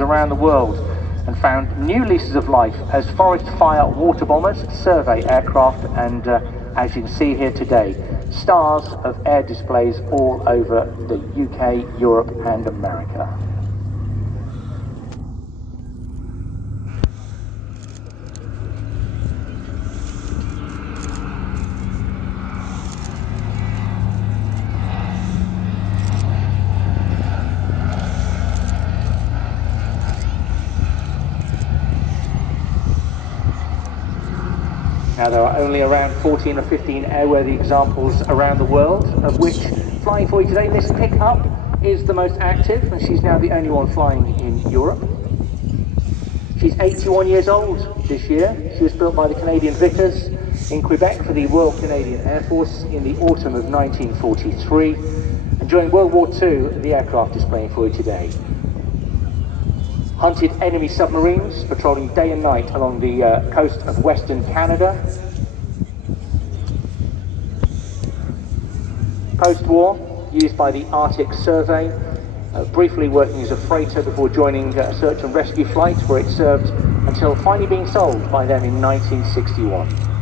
around the world and found new leases of life as forest fire water bombers survey aircraft and as you can see here today, stars of air displays all over the UK, Europe and America. Now there are only around 14 or 15 airworthy examples around the world, of which flying for you today, this pickup is the most active, and she's now the only one flying in Europe. She's 81 years old this year. She was built by the Canadian Vickers in Quebec for the Royal Canadian Air Force in the autumn of 1943, and during World War II, the aircraft displaying for you today hunted enemy submarines, patrolling day and night along the coast of Western Canada. Post-war, used by the Arctic Survey, briefly working as a freighter before joining a search and rescue flight, where it served until finally being sold by them in 1961.